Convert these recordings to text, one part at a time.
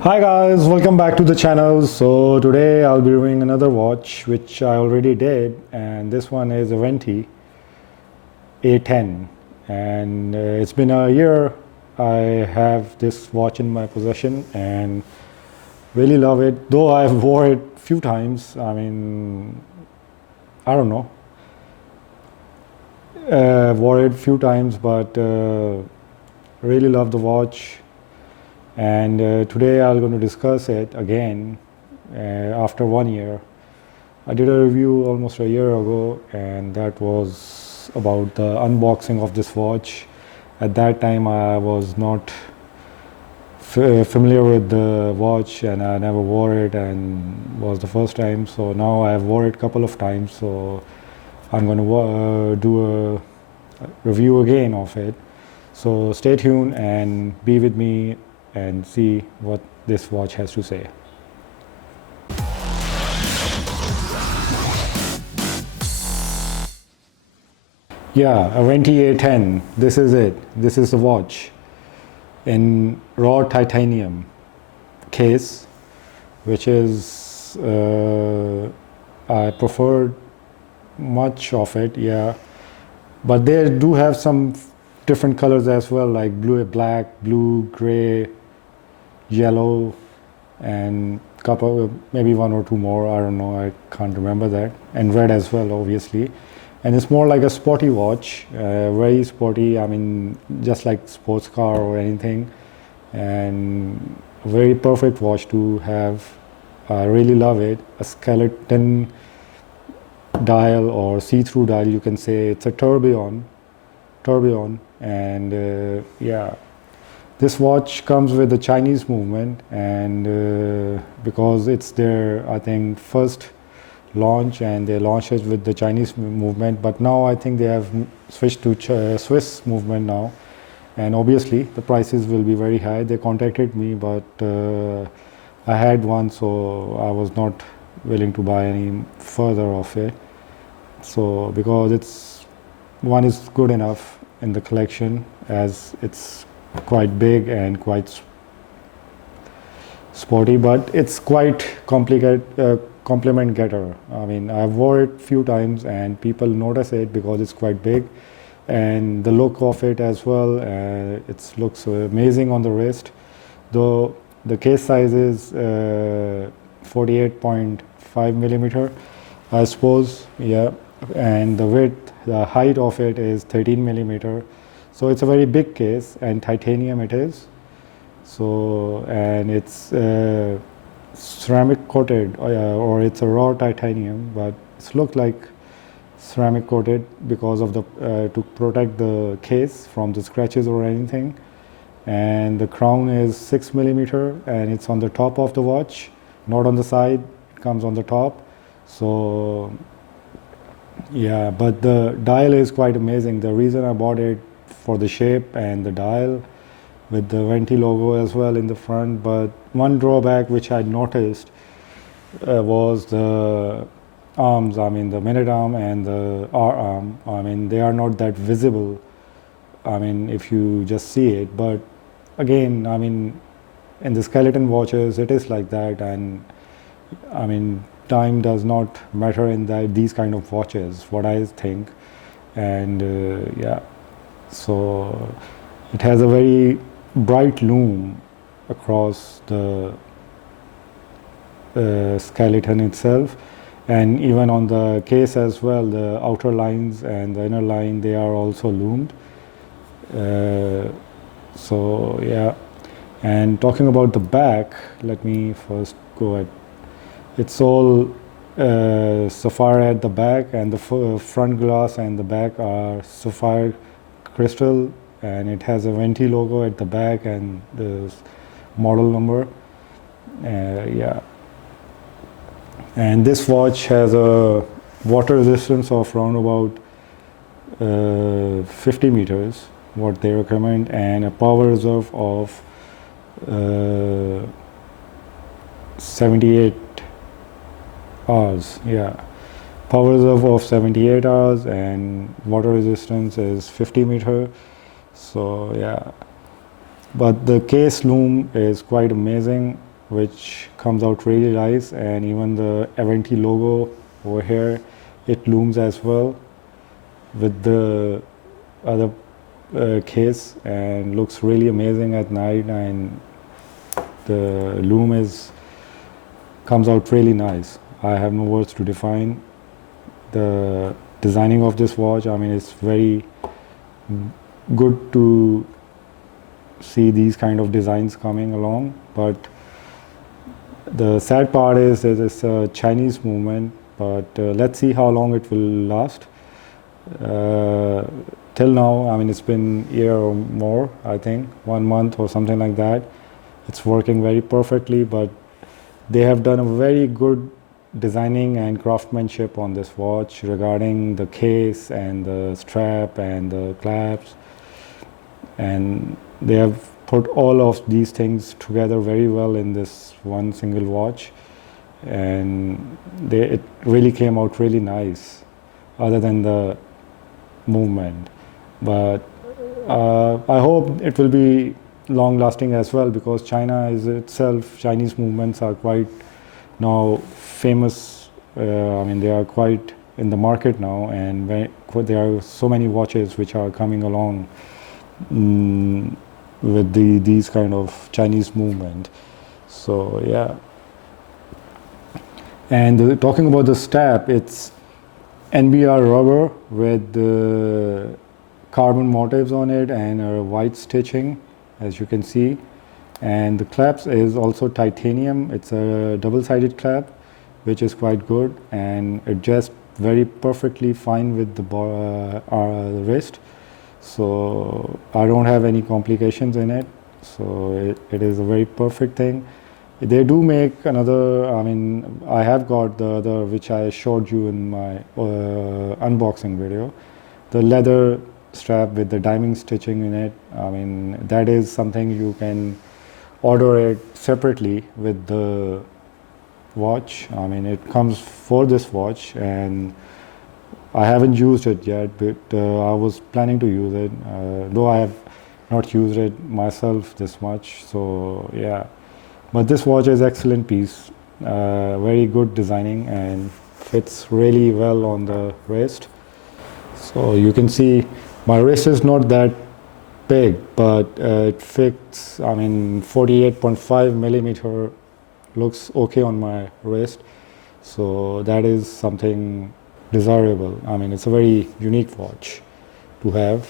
Hi guys, welcome back to the channel. So today I'll be reviewing another watch which I already did, and this one is Aventi A10, and it's been a year I have this watch in my possession and really love it, though I've wore it few times. I don't know, wore it few times, but really love the watch. And today I'm going to discuss it again after 1 year. I did a review almost a year ago, and that was about the unboxing of this watch. At that time I was not familiar with the watch, and I never wore it, and was the first time. So now I've wore it a couple of times, so I'm going to do a review again of it. So stay tuned and be with me and see what this watch has to say. Yeah, Aventi A10, this is it. This is the watch in raw titanium case, which is, I preferred much of it, yeah. But they do have some different colors as well, like blue, black, blue, gray, yellow, and couple, maybe one or two more, I don't know, I can't remember that, and red as well, obviously. And it's more like a sporty watch, very sporty, just like sports car or anything, and a very perfect watch to have. I really love it. A skeleton dial or see-through dial, you can say. It's a tourbillon, and yeah. This watch comes with the Chinese movement, and because it's their, I think, first launch, and they launched it with the Chinese movement, but now I think they have switched to Swiss movement now, and obviously the prices will be very high. They contacted me, but I had one, so I was not willing to buy any further of it. So because it's one is good enough in the collection, as it's quite big and quite sporty, but it's quite complicated, compliment getter. I wore it few times and people notice it because it's quite big, and the look of it as well. It looks amazing on the wrist, though the case size is 48.5 millimeter, I suppose, yeah, and the width, the height of it is 13 millimeter. So it's a very big case, and titanium it is. So, and it's ceramic coated, or it's a raw titanium, but it's looked like ceramic coated because of the to protect the case from the scratches or anything. And the crown is 6 millimeter, and it's on the top of the watch, not on the side. It comes on the top. So yeah, but the dial is quite amazing. The reason I bought it for the shape and the dial, with the Aventi logo as well in the front. But one drawback which I noticed was the arms. The minute arm and the R arm. They are not that visible. If you just see it. But again, in the skeleton watches, it is like that, and time does not matter in these kind of watches, what I think. And yeah, so it has a very bright lume across the skeleton itself, and even on the case as well, the outer lines and the inner line, they are also lumed. So yeah, and talking about the back, let me first go at, it's all sapphire at the back, and the front glass and the back are sapphire crystal, and it has a Aventi logo at the back and the model number. Yeah, and this watch has a water resistance of around about 50 meters, what they recommend, and a power reserve of 78 hours. Yeah, power reserve of 78 hours, and water resistance is 50 meter. So yeah, but the case lume is quite amazing. which comes out really nice, and even the Aventi logo over here, it looms as well with the other case, and looks really amazing at night, and the Lume comes out really nice. I have no words to define the designing of this watch. I mean, it's very good to see these kind of designs coming along, but the sad part is that it's a Chinese movement, but let's see how long it will last. Till now, I mean, it's been a year or more, I think, 1 month or something like that. It's working very perfectly, but they have done a very good designing and craftsmanship on this watch regarding the case and the strap and the clasps, and they have put all of these things together very well in this one single watch, and it really came out really nice, other than the movement. But I hope it will be long lasting as well, because China is itself, Chinese movements are quite now famous. I mean, they are quite in the market now, and there are so many watches which are coming along with these kind of Chinese movement. So yeah. And talking about the strap, it's NBR rubber with the carbon motifs on it and a white stitching, as you can see. And the clasp is also titanium. It's a double-sided clasp, which is quite good, and adjusts very perfectly fine with the wrist. So I don't have any complications in it. So it is a very perfect thing. They do make another, I mean, I have got the other, which I showed you in my unboxing video, the leather strap with the diamond stitching in it. I mean, that is something you can order it separately with the watch. I mean, it comes for this watch, and I haven't used it yet, but I was planning to use it, though I have not used it myself this much. So yeah, but this watch is excellent piece, very good designing, and fits really well on the wrist. So you can see my wrist is not that big, but it fits. I mean, 48.5 millimeter looks okay on my wrist, so that is something desirable. I mean, it's a very unique watch to have.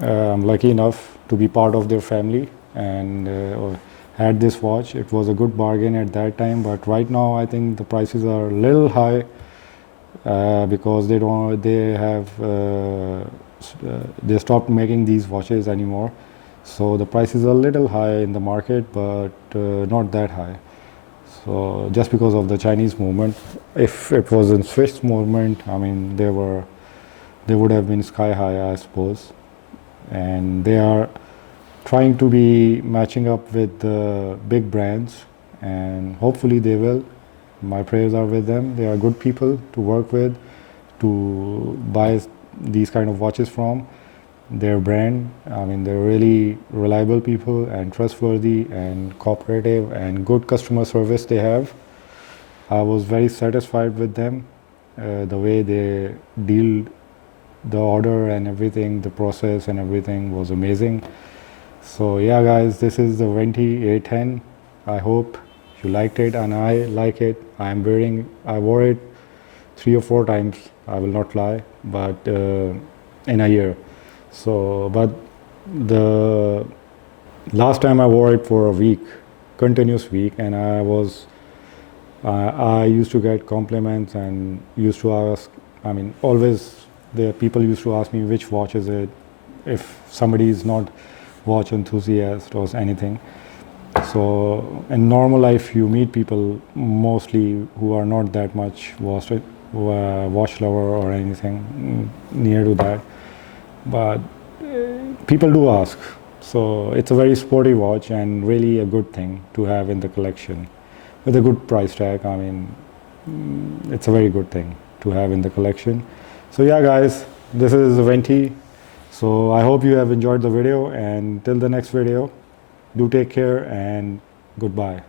I'm lucky enough to be part of their family and had this watch. It was a good bargain at that time, but right now I think the prices are a little high because they stopped making these watches anymore. So the prices are a little high in the market, but not that high. So just because of the Chinese movement. If it was in Swiss movement, I mean, they would have been sky high, I suppose. And they are trying to be matching up with the big brands, and hopefully they will. My prayers are with them. They are good people to work with, to buy these kind of watches from. Their brand, I mean, they're really reliable people and trustworthy and cooperative and good customer service they have. I was very satisfied with them, the way they deal the order and everything, the process and everything was amazing. So yeah guys, this is the Aventi A10. I hope you liked it, and I like it. I wore it 3 or 4 times, I will not lie, but in a year. So, but the last time I wore it for a week, continuous week, and I used to get compliments and used to ask, I mean, always the people used to ask me which watch is it, if somebody is not watch enthusiast or anything. So in normal life, you meet people mostly who are not that much watch lover or anything near to that, but people do ask. So it's a very sporty watch and really a good thing to have in the collection with a good price tag. I mean, it's a very good thing to have in the collection. So yeah guys, this is Aventi. So I hope you have enjoyed the video, and till the next video, do take care and Goodbye.